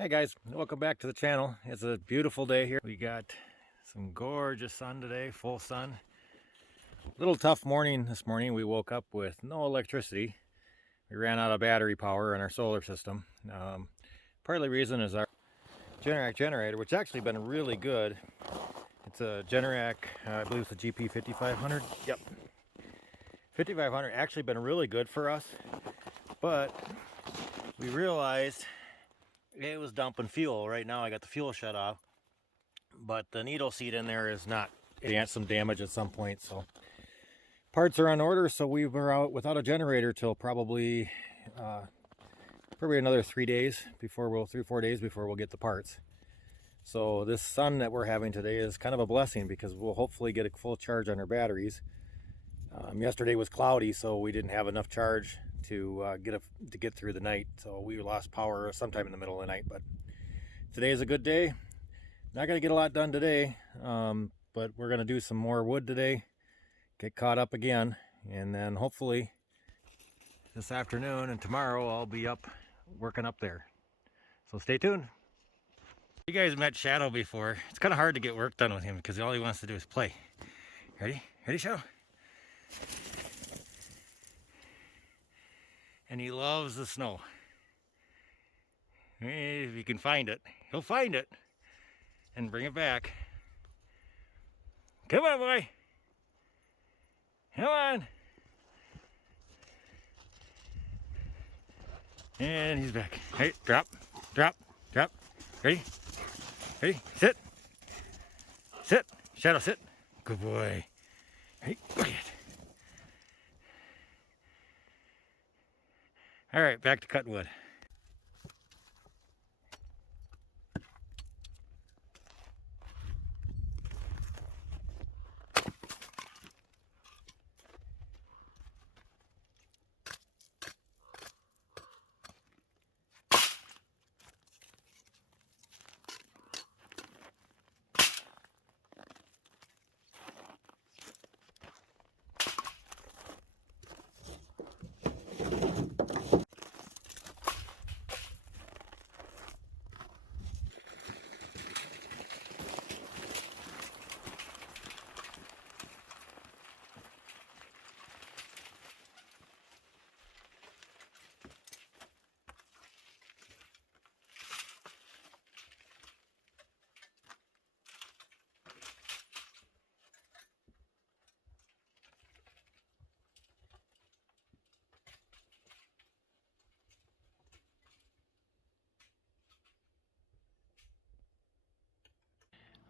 Hey guys, welcome back to the channel. It's a beautiful day here. We got some gorgeous sun today, full sun. Little tough morning this morning. We woke up with no electricity. We ran out of battery power in our solar system. Part of the reason is our Generac generator, which actually been really good. It's a Generac, I believe it's a GP 5500. Yep. 5500 actually been really good for us, but we realized it was dumping fuel. Right now I got the fuel shut off, but the needle seat in there is not. It had some damage at some point, so parts are on order. So we were out without a generator till probably another 3 days before 3-4 days before we'll get the parts. So this sun that we're having today is kind of a blessing because we'll hopefully get a full charge on our batteries. Yesterday was cloudy, so we didn't have enough charge to get through the night. So we lost power sometime in the middle of the night. But today is a good day. Not going to get a lot done today, but we're going to do some more wood today, get caught up again, and then hopefully this afternoon and tomorrow I'll be up working up there. So stay tuned. You guys met Shadow before. It's kind of hard to get work done with him because all he wants to do is play. Ready? Ready, Shadow? And he loves the snow. If he can find it, he'll find it and bring it back. Come on, boy. Come on. And he's back. Hey, drop, drop, drop. Ready? Ready? Sit. Sit. Shadow, sit. Good boy. Hey, look at it. All right, back to cutting wood.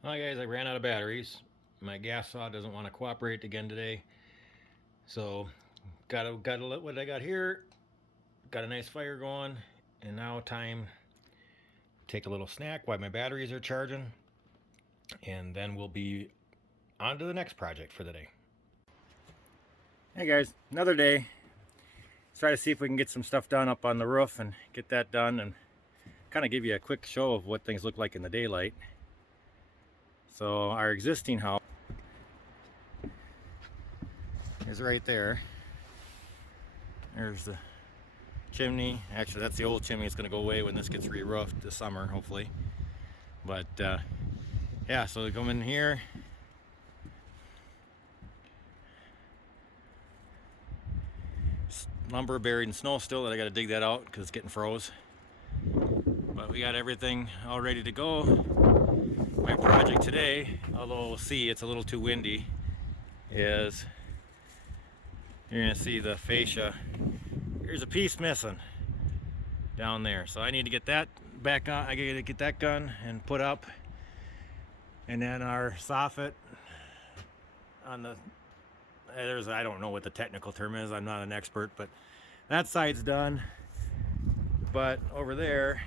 Well, guys, I ran out of batteries. My gas saw doesn't want to cooperate again today. So, got what I got here. Got a nice fire going, and now time to take a little snack while my batteries are charging, and then we'll be on to the next project for the day. Hey guys, another day. Let's try to see if we can get some stuff done up on the roof and get that done, and kind of give you a quick show of what things look like in the daylight. So our existing house is right there. There's the chimney. Actually, that's the old chimney. It's going to go away when this gets re-roofed this summer, hopefully. But yeah, so we come in here. Lumber buried in snow still that I got to dig that out because it's getting froze. But we got everything all ready to go. My project today, although we'll see it's a little too windy, is you're going to see the fascia. There's a piece missing down there, so I need to get that back on. I got to get that gun and put up, and then our soffit on the I don't know what the technical term is. I'm not an expert, but that side's done. But over there,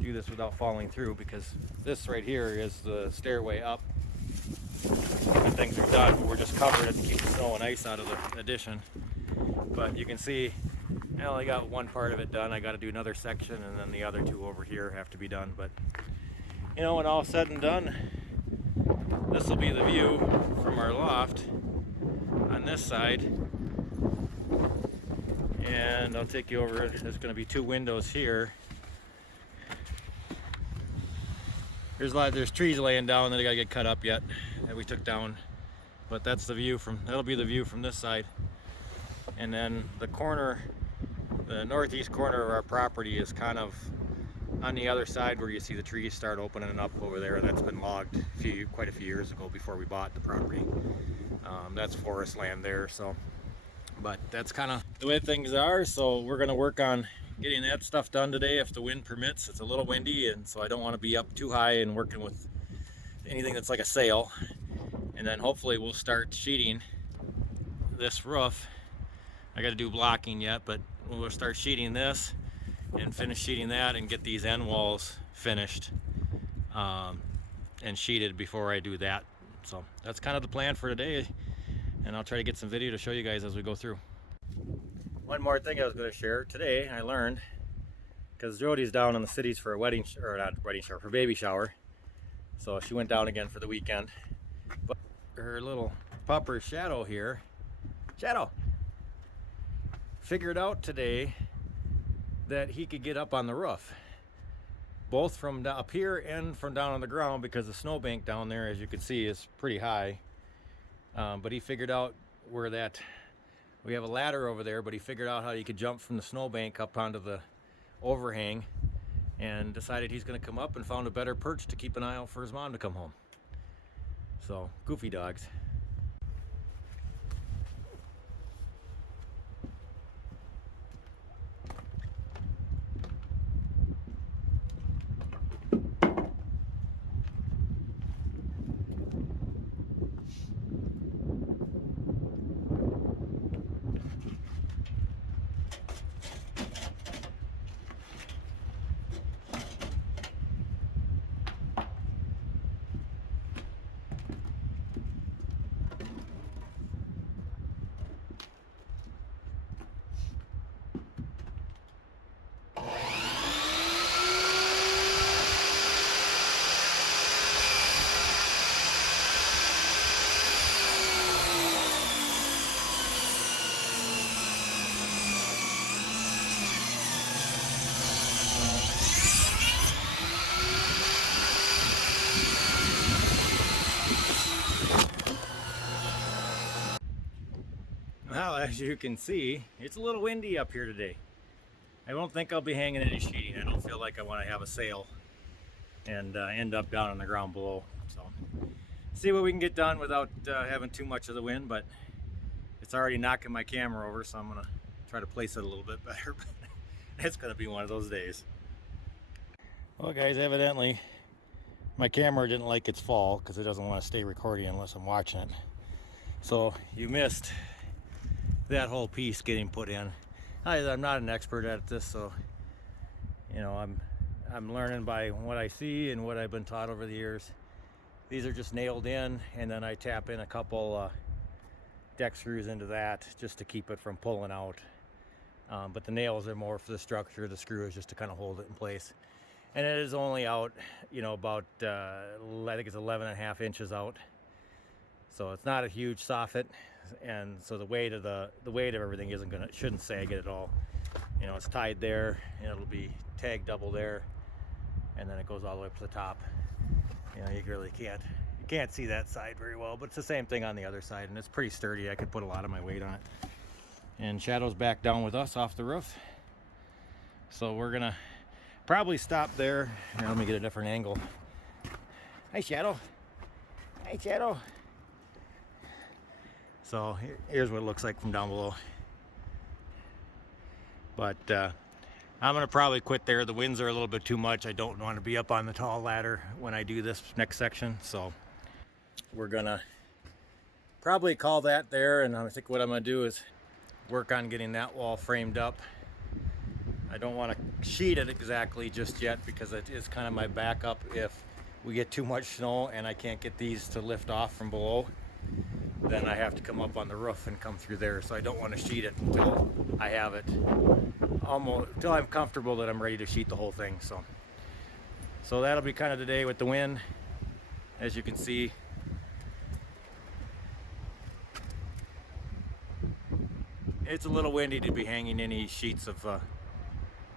do this without falling through because this right here is the stairway up. And things are done, but we're just covering it to keep the snow and ice out of the addition. But you can see I only got one part of it done. I got to do another section, and then the other two over here have to be done. But you know, when all said and done, this will be the view from our loft on this side. And I'll take you over. There's going to be two windows here. There's trees laying down that I gotta get cut up yet that we took down. But that's the view that'll be the view from this side. And then the northeast corner of our property is kind of on the other side where you see the trees start opening up over there. That's been logged quite a few years ago before we bought the property. That's forest land there, so. But that's kind of the way things are, so we're gonna work on getting that stuff done today if the wind permits. It's a little windy, and so I don't want to be up too high and working with anything that's like a sail. And then hopefully we'll start sheeting this roof. I got to do blocking yet, but we'll start sheeting this and finish sheeting that and get these end walls finished and sheeted before I do that. So that's kind of the plan for today, and I'll try to get some video to show you guys as we go through. One more thing I was going to share today, I learned, because Jody's down in the cities for a for baby shower, so she went down again for the weekend. But her little pupper Shadow here, Shadow, figured out today that he could get up on the roof, both from up here and from down on the ground, because the snowbank down there, as you can see, is pretty high. But he figured out where we have a ladder over there, but he figured out how you could jump from the snowbank up onto the overhang, and decided he's going to come up and found a better perch to keep an eye out for his mom to come home. So, goofy dogs. Well, as you can see, it's a little windy up here today. I don't think I'll be hanging any sheeting. I don't feel like I want to have a sail and end up down on the ground below. So, see what we can get done without having too much of the wind, but it's already knocking my camera over, so I'm going to try to place it a little bit better. It's going to be one of those days. Well, guys, evidently my camera didn't like its fall because it doesn't want to stay recording unless I'm watching it. So you missed that whole piece getting put in. I'm not an expert at this, so you know, I'm learning by what I see and what I've been taught over the years. These are just nailed in, and then I tap in a couple deck screws into that just to keep it from pulling out. But the nails are more for the structure. The screw is just to kind of hold it in place. And it is only out, you know, about I think it's 11.5 inches out. So it's not a huge soffit, and so the weight of everything shouldn't sag it at all. You know, it's tied there, and it'll be tagged double there, and then it goes all the way up to the top. You know, you really can't see that side very well, but it's the same thing on the other side, and it's pretty sturdy. I could put a lot of my weight on it. And Shadow's back down with us off the roof, so we're gonna probably stop there. Here, let me get a different angle. Hey, Shadow. Hey, Shadow. So here's what it looks like from down below. But I'm gonna probably quit there. The winds are a little bit too much. I don't want to be up on the tall ladder when I do this next section. So we're gonna probably call that there. And I think what I'm gonna do is work on getting that wall framed up. I don't want to sheet it exactly just yet because it is kind of my backup if we get too much snow and I can't get these to lift off from below. Then I have to come up on the roof and come through there. So I don't want to sheet it until I have it until I'm comfortable that I'm ready to sheet the whole thing. So that'll be kind of the day with the wind. As you can see, it's a little windy to be hanging any sheets of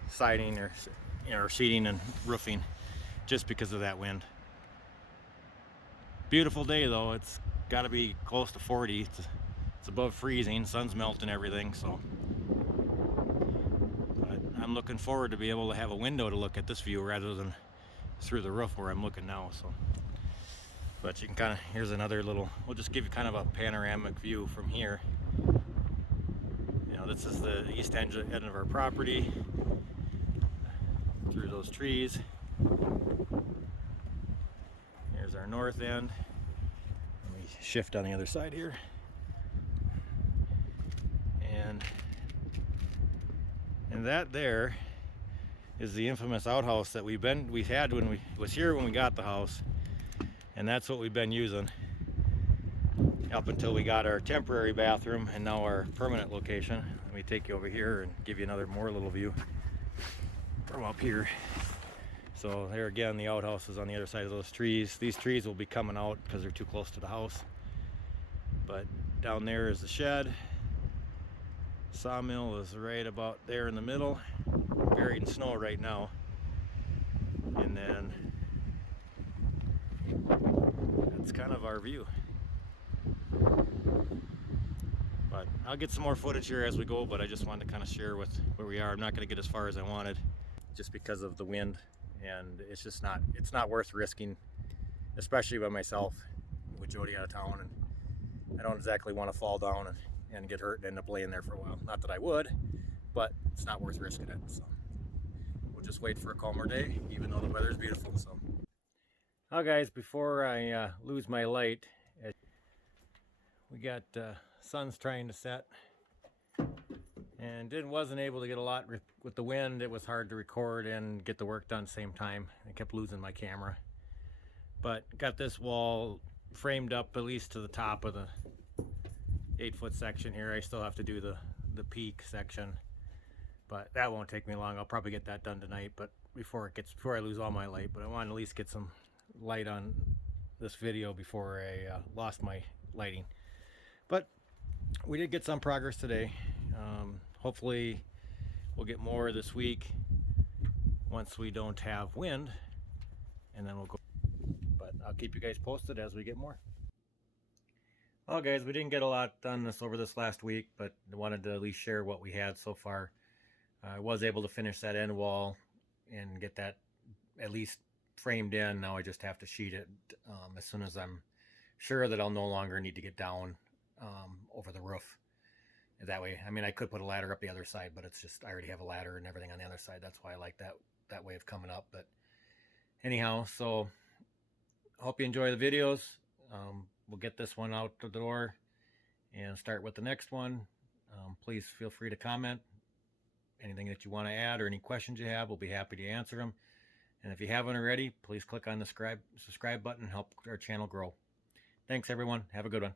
siding or sheeting and roofing just because of that wind. Beautiful day though. It's got to be close to 40. It's above freezing. Sun's melting everything. So, but I'm looking forward to be able to have a window to look at this view rather than through the roof where I'm looking now. So, but you can kind of, here's another little. We'll just give you kind of a panoramic view from here. You know, this is the east end of our property through those trees. Here's our north end. Let me shift on the other side here. And that there is the infamous outhouse that we had when we was here when we got the house, and that's what we've been using up until we got our temporary bathroom and now our permanent location. Let me take you over here and give you another more little view from up here. So there again, the outhouse is on the other side of those trees. These trees will be coming out because they're too close to the house. But down there is the shed. Sawmill is right about there in the middle, buried in snow right now. And then that's kind of our view. But I'll get some more footage here as we go, but I just wanted to kind of share with where we are. I'm not going to get as far as I wanted just because of the wind, and it's just not worth risking, especially by myself with Jody out of town, and I don't exactly want to fall down and get hurt and end up laying there for a while. Not that I would, but it's not worth risking it. So we'll just wait for a calmer day, even though the weather is beautiful. So, now guys, before I lose my light, we got sun's trying to set, and wasn't able to get a lot with the wind. It was hard to record and get the work done at the same time. I kept losing my camera, but got this wall framed up at least to the top of the 8-foot section here. I still have to do the peak section, but that won't take me long. I'll probably get that done tonight, but before I lose all my light. But I want to at least get some light on this video before I lost my lighting. But we did get some progress today. Hopefully we'll get more this week once we don't have wind, and then we'll go. But I'll keep you guys posted as we get more. Well guys, we didn't get a lot done over this last week, but I wanted to at least share what we had so far. I was able to finish that end wall and get that at least framed in. Now I just have to sheet it as soon as I'm sure that I'll no longer need to get down over the roof. That way, I mean, I could put a ladder up the other side, but it's just, I already have a ladder and everything on the other side. That's why I like that way of coming up. But anyhow, so I hope you enjoy the videos. We'll get this one out the door and start with the next one. Please feel free to comment. Anything that you want to add or any questions you have, we'll be happy to answer them. And if you haven't already, please click on the subscribe button and help our channel grow. Thanks everyone. Have a good one.